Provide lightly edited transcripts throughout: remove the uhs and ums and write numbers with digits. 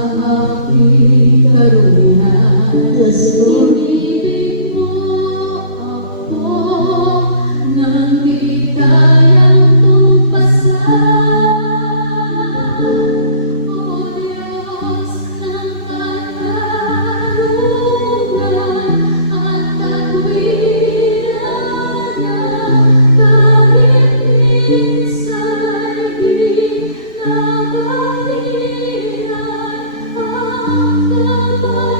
aking karumihan. Yes, Lord. Inibig mo ako nang di kayang tumpasan. O Diyos ng katarungan at katwiran, kahit minsan di nabaliran ang kabanalan.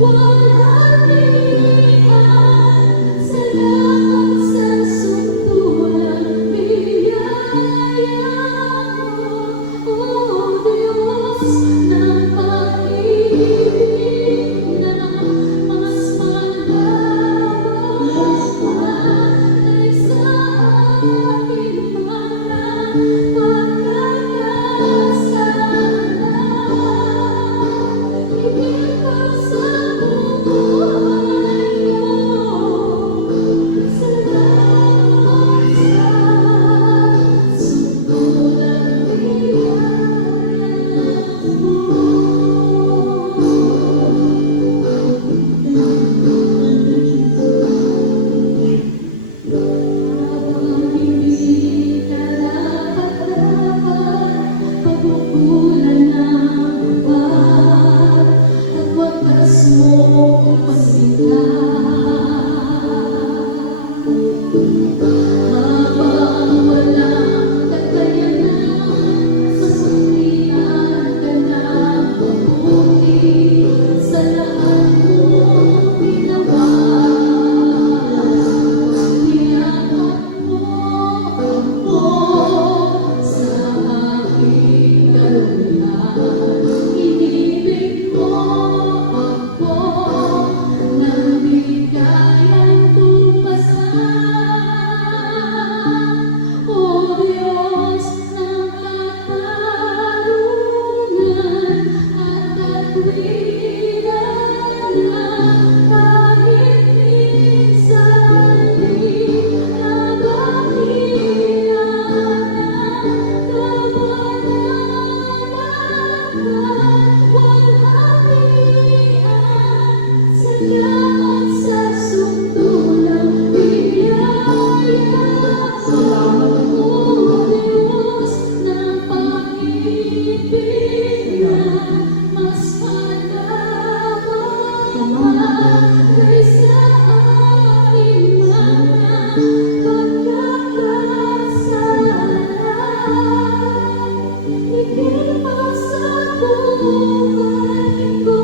Walang hinihan, salamat sa suntulang biyaya mo, O Diyos ng pag-ibig na mas malawak pa kaysa aking mga pagkakasala. Higit pa sa buhay mo, salamat sa suntulang biyaya mo. Habang hindi karapat-dapat, pagkukulan ng buwan, at wagas mo pasinta. Habang walang kakayanan, sa suklian ka ng mabuti, sa lahat mong ginawa. Niyakap mo ako sa aking karumihan. Inibig mo ako nang di kayang tumpasan. O Diyos ng katarungan at katwiran, kahit minsan di nabaliran ang kabanalan. Walang hinihan, salamat sa suntulang biyaya. Salamat, O Diyos ng pag-ibig na mas malawak pa kaysa aking mga pagkakasala. Higit pa sa buhay ko,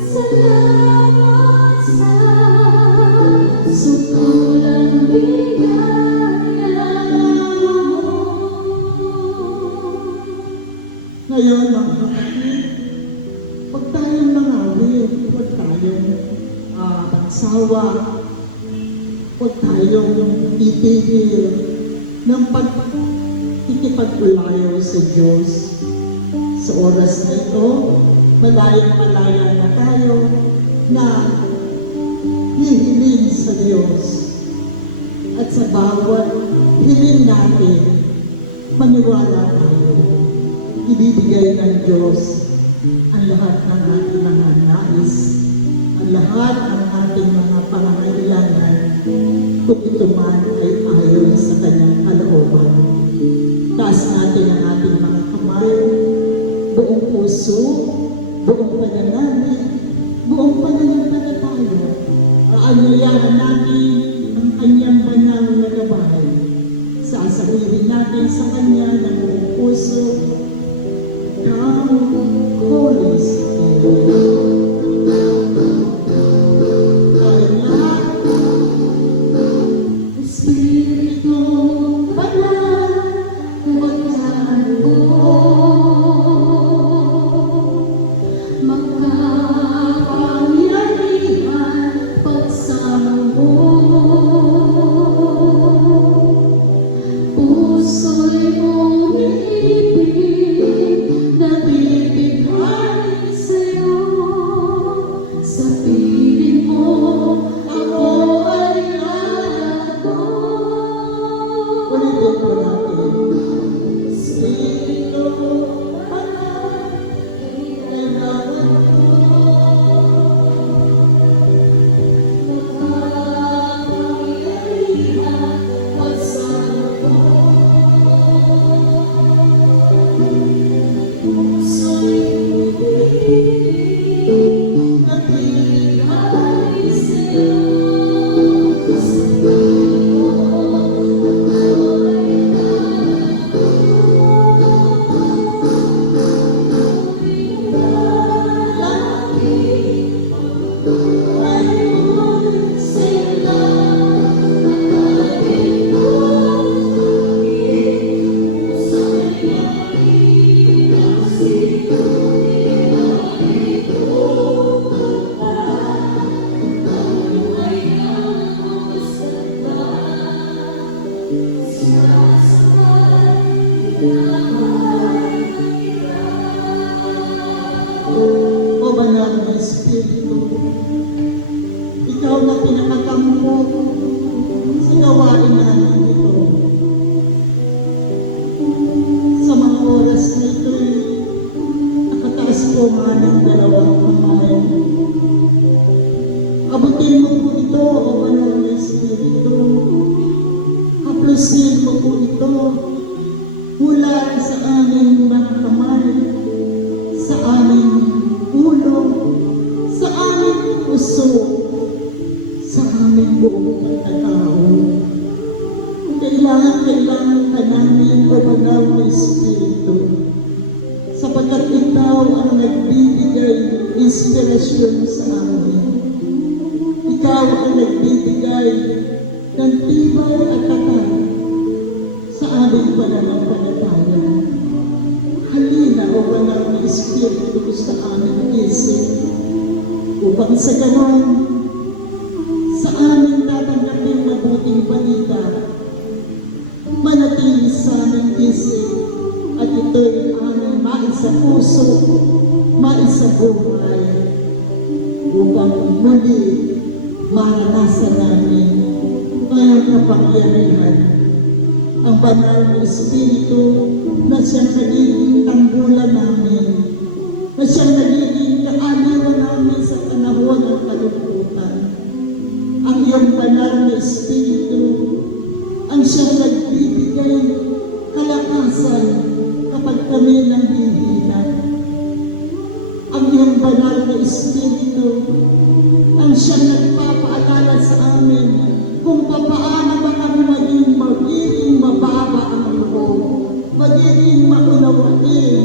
salamat sa suntulang biyaya mo. Ngayon, mga kapatid, huwag tayong nangawit, huwag tayong magsawa, huwag tayong itigil ng pagkikipag-ulayo sa Diyos. Sa oras na ito, malayang-malaya na tayo na hihiling sa Diyos. At sa bawat hiling natin, maniwala tayo. Ibibigay ng Diyos ang lahat ng ating mga nais, ang lahat ng ating mga pangangailangan, kung ito man ay ayon sa kanyang kalooban. Taas natin ang ating mga kamay, buong puso, buong panalangin, buong pananampalataya. Aanyayahan natin ang kanyang banal na gabay. Sasabihin natin sa kanya ng buong puso, Come, Holy Spirit. Tayong lahat, Espiritu Banal, wagyan mo makapangyarihan pagsama mo. Puso'y umiibig, nabibigay sa'yo. Sa piling mo, ako ay lalago. ulitin po natin. Ikaw ang nagbibigay inspirasyon sa amin. Ikaw ang nagbibigay ng tibay at tatag sa aming pananampalataya. Halina o banal na Espiritu sa aming isip upang sa ganon sa aming tatanggaping mabuting balita manatili sa aming isip at ito'y aming maisa puso, maisa buhay upang muli maranasan namin ang kapangyarihan ang banal na Espiritu na siyang nagiging tanggulan namin, na siyang nagiging kaaliwan namin sa panahon ng kalungkutan. Ang iyong banal na Espiritu ang siyang nagbibigay kalakasan kapag kami nanghihina. Ang iyong banal na Espiritu ang siyang nagpapaalala sa amin kung paano ba kami magiging mababa ang loob, magiging maunawain,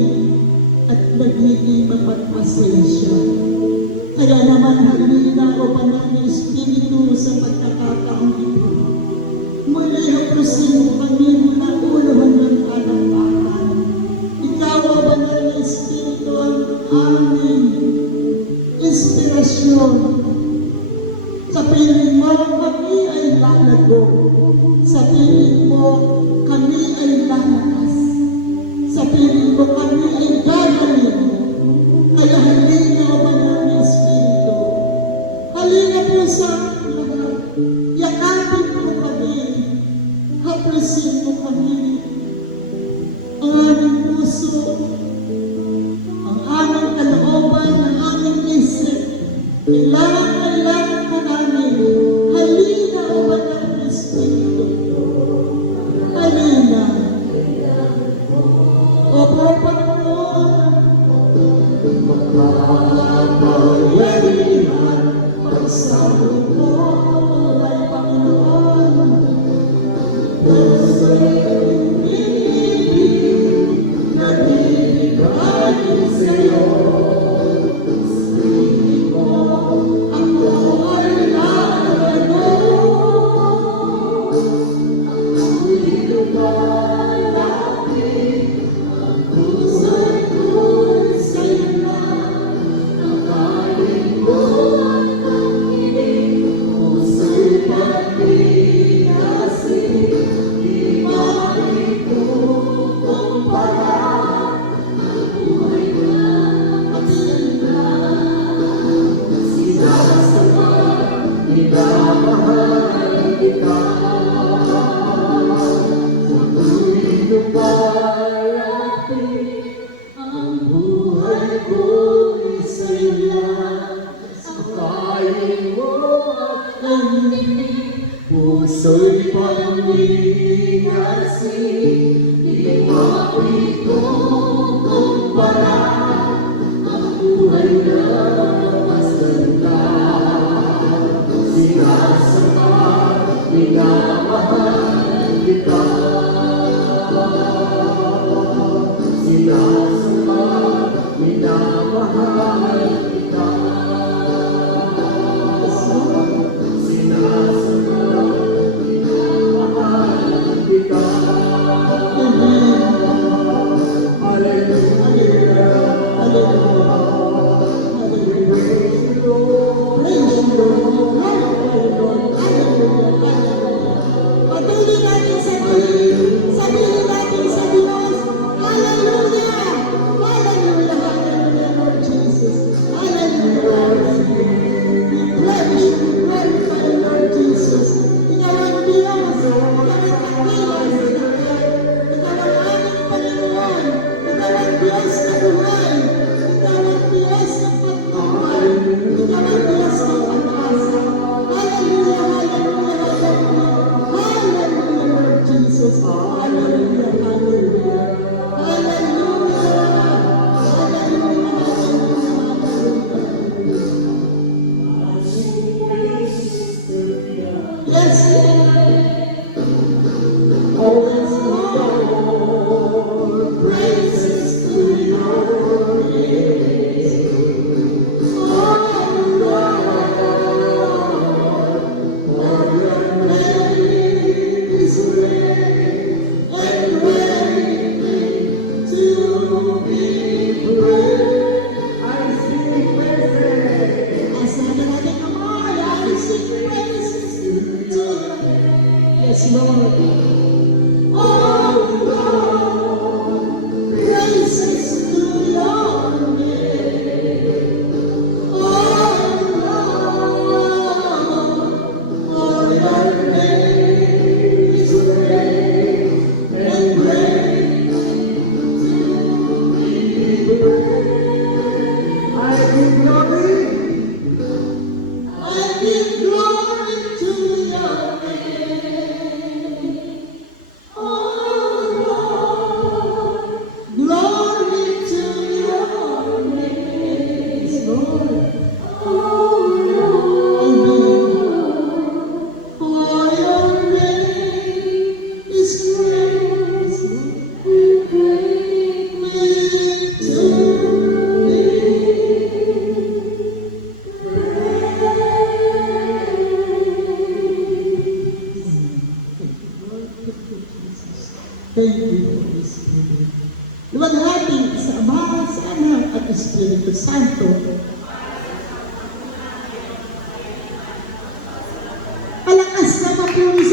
at magiging mapagpasensya. Kaya naman halina o banal na Espiritu sa pagkakataong ito. Muli hapusin mo kami mula ulo hanggang kalapatan. Ikaw o banal na Espiritu ang aming inspirasyon. Sa piling mo, kami ay lalago. Sa piling mo, kami ay lalakas. Sa piling mo, kami ay gagaling. Kaya halina o banal na Espiritu. Halina po sa lahat. Yakapin mo kami. Hapusin mo kami. Ang aming puso, ang aming kalooban, ang aming isip. Kailangan ka namin. Halina o banal na Espiritu. Halina. Opo, Panginoon. Makapangyarihan, pagsabot mo ay Panginoon. Puso ang ibig, nabibigay sa'yo. Puso'y pangingasi, di maikukumpara ang buhay na masanda. Sinasama, minamahal kita. Sinasama, minamahal kita. Pagkat Spirit. Luwalhati sa Ama, sa Anak at Espiritu Santo. Malakas na mapuri